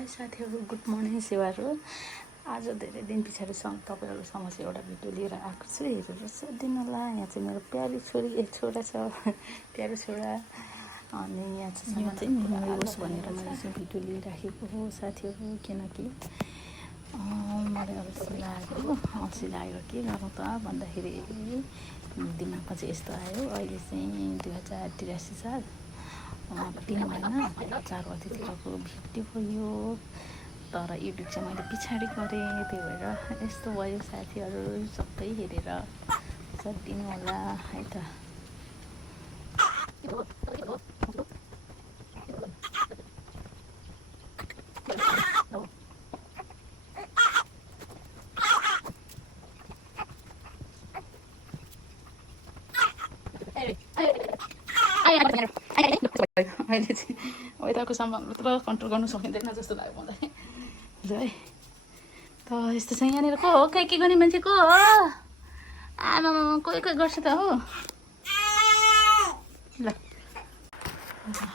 High साथीहरू, good morning सेवाहरू। आज धेरै दिन पछाडि तपाईँहरू समक्ष एउटा भिडियो लिएर आएको छु। हेरेर सोधिदिनु होला। यहाँ चाहिँ मेरो प्यारी छोरी छोरा छ, प्यारो छोरा। अनि यहाँ चाहिँ मेरो होस् भनेर मैले चाहिँ भिडियो लिइराखेको हो साथीहरू। किनकि मलाई अल्छी लाग्यो के गर्नु त भन्दाखेरि दिमागमा चाहिँ यस्तो आयो। अहिले चाहिँ 2083 साल 3 महिना 4 गतितिरको भिडियो भयो, तर युट्युब चाहिँ मैले पछाडि गरेँ। त्यही भएर यस्तो भयो साथीहरू। सबै हेरेर सकिदिनु होला है त। अहिले चाहिँ वेदरको सम्बन्ध कन्ट्रोल गर्नु सकिँदैन जस्तो लाग्यो मलाई है। त यस्तो छ। यहाँनिर को हो? के गर्ने मान्छे को हो? आमा कोही गर्छ त हो। ल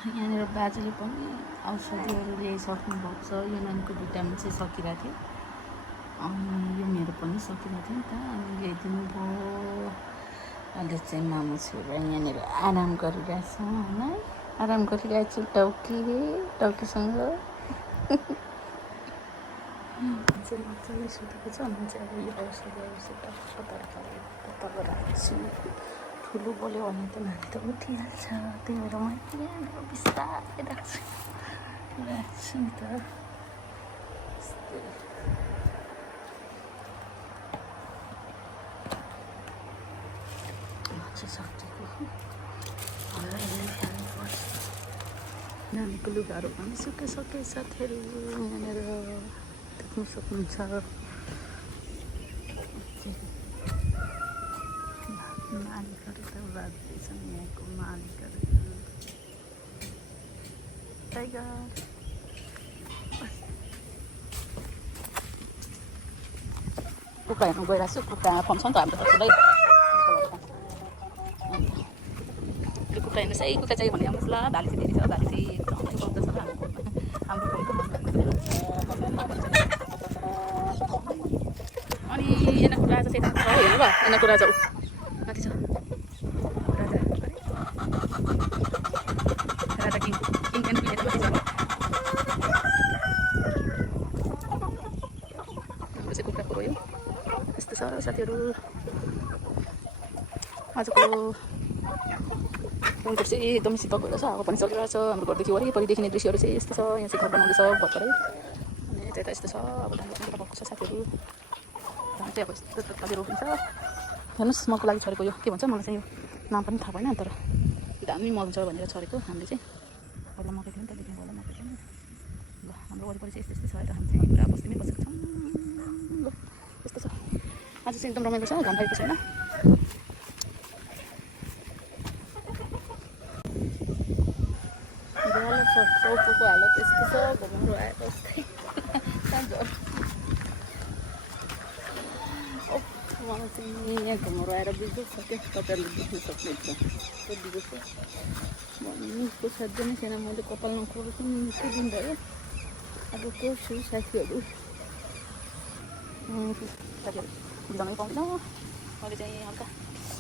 यहाँनिर बाजेले पनि औषधिहरू ल्याइसक्नु भएको छ। यो नानीको भिटामिन चाहिँ सकिरहेको थियो, अनि यो मेरो पनि सकिरहेको थियो नि त, अनि ल्याइदिनु भयो। अहिले चाहिँ मामु छोरा यहाँनिर आराम गरिरहेछ होइन। आराम गरिरहेको छु टाउकीसँग। मजाले सुतेको छ। म चाहिँ अब यो औषधिसित पत्ता गराएको छु। ठुलो बोल्यो भने त नानी त उठिहाल्छ। त्यही भएर मैले बिस्तारै राख्छु नि त। नानीको लुगाहरू पनि सुकिसके साथीहरू। यहाँनिर देख्नु सक्नुहुन्छ। मालिकहरू त बाँच्दैछन्। यहाँको मालिकहरू टाइगर कुखुरा हेर्नु गइरहेको छु। कुखुरा फर्म छ नि त हाम्रो त ठुलै। त्यो कुखुरा हेर्नुहोस् है। कुखुरा चाहिँ भने आउनुहोस् ल। भाले चाहिँ धेरै छ। भाले चाहिँ एकदम बग्दछ हाम्रो अनि यहाँको राजा चाहिँ हेर्नु ल। यहाँको राजा माथि छ। राजा किङ एन्ड क्विन माथि छ। हाम्रो चाहिँ कुखुराको भयो। यस्तो छ साथीहरू। आजको वेदर चाहिँ एकदमै शीतल भइरहेछ। हावा पनि चलिरहेको छ। हाम्रो घरदेखि वरिपरि देखिने दृश्यहरू चाहिँ यस्तो छ। यहाँ चाहिँ घर बनाउँदैछ भर्खरै। अनि यता यता यस्तो छ। अब धान रोप्नु भएको छ साथीहरू। धान चाहिँ अब यस्तो खाले रोपिन्छ। हेर्नुहोस् मलको लागि छरेको यो के भन्छ, मलाई चाहिँ यो नाम पनि थाहा भएन, तर दामी मल हुन्छ भनेर छरेको हामीले चाहिँ। पहिला मकै थियो नि त, देखिनु होला मकै थियो नि। ल हाम्रो वरिपरि चाहिँ यस्तो छ। यता हामी चाहिँ पुरा बस्तीमै बसेको छौँ। ल यस्तो छ। आज चाहिँ एकदम रमाइलो छ। घाम भएको छैन। टाउको हालत यस्तो छ। घुम्नु आएर जस्तै मलाई चाहिँ यहाँ घुम्नु आएर बिग्रो छ क्या। तपाईँहरूले देख्न सक्नुहुन्छ त्यो बिग्रो छ भन्नुको साध्य नै छैन। मैले कपाल नखोलेको निकै दिन भयो। अब कोर्छु साथीहरू। बिजाउनै पाउँदैन। मैले चाहिँ हल्का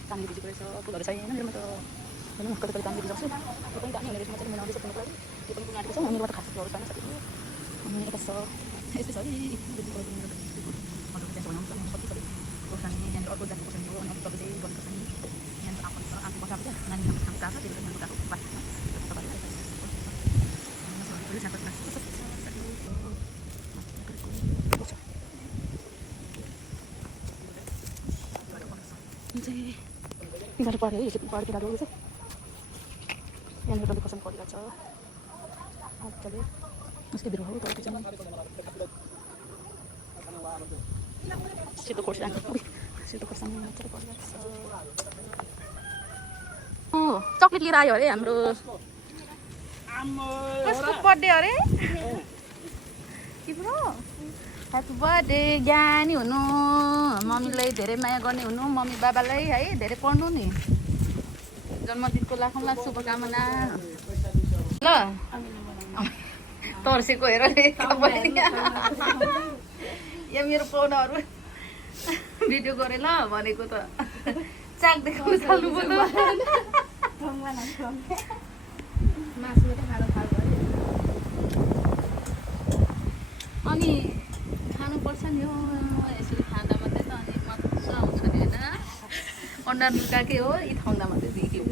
कामले भिजेको रहेछ। फुलहरू चाहिँ होइन मेरोमा त होइन। कति कति कामले भिजाउँछु। त्यो पनि दामी हुने रहेछ। मजाले मैले आउँदैछ पुग्नुको लागि। त्यो पनि पुग्नु आँटेको छ। मेरोबाट खास फुलहरू छैन साथीहरू। अनि यता छ यस्तै छ अर्को जाति खोर्सानी हो। अनि अर्को तपाईँ चाहिँ बढी खोर्सानी यहाँ आफू छ। आफू बसाएको क्या नानी हाम्रो गएको त्यही भएर गएको बाटोमा यिनीहरू पढ्यो है। पढेर गएको छ। यहाँनिर डल्ले खोर्सानी परिरहेको छ। मजाले उसकै बिरुवा हो तपाईँको चाहिँ सेतो खोर्सानी। सेतो खोर्सानी मजाले परिरहेको छ। चक्लेट लिएर आयो अरे हाम्रो कसको बर्थडे अरे तिम्रो। Happy birthday. ज्ञानी हुनु, मम्मीलाई धेरै माया गर्ने हुनु, मम्मी बाबालाई है धेरै पढ्नु नि। जन्मदिनको लाखौँ लाख शुभकामना ल। तर्सेको हेर यो मेरो पाहुनाहरू भिडियो गरे ल भनेको त चाक देखाउनु थाल्नु पो अनि खानुपर्छ नि हो यसरी खाँदा मात्रै त अनि मजा आउँछ नि होइन अन्डा लुकाकै हो यी ठाउँदा मात्रै देखियो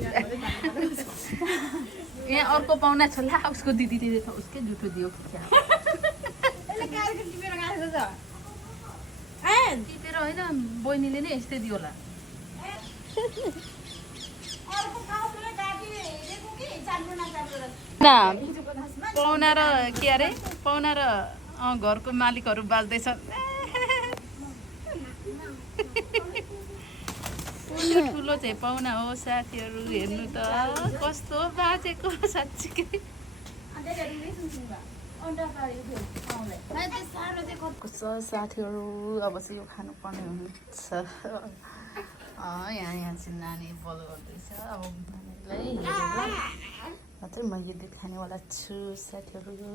यहाँ अर्को पाहुना छ ला उसको दिदी दिदी छ उसकै जुठो दियो टिपेर होइन बहिनीले नै यस्तै दियो होला पाहुना र के अरे पाहुना र घरको मालिकहरू बाँच्दैछन् ठुलो चाहिँ पाहुना हो साथीहरू हेर्नु त कस्तो बाँचेको साँच्चीकै कस्तो साथीहरू अब चाहिँ यो खानुपर्ने हुन्छ यहाँ चाहिँ नानी बल गर्दैछ अब नानीलाई हेरेर मात्रै म यो दुध खानेवाला छु साथीहरू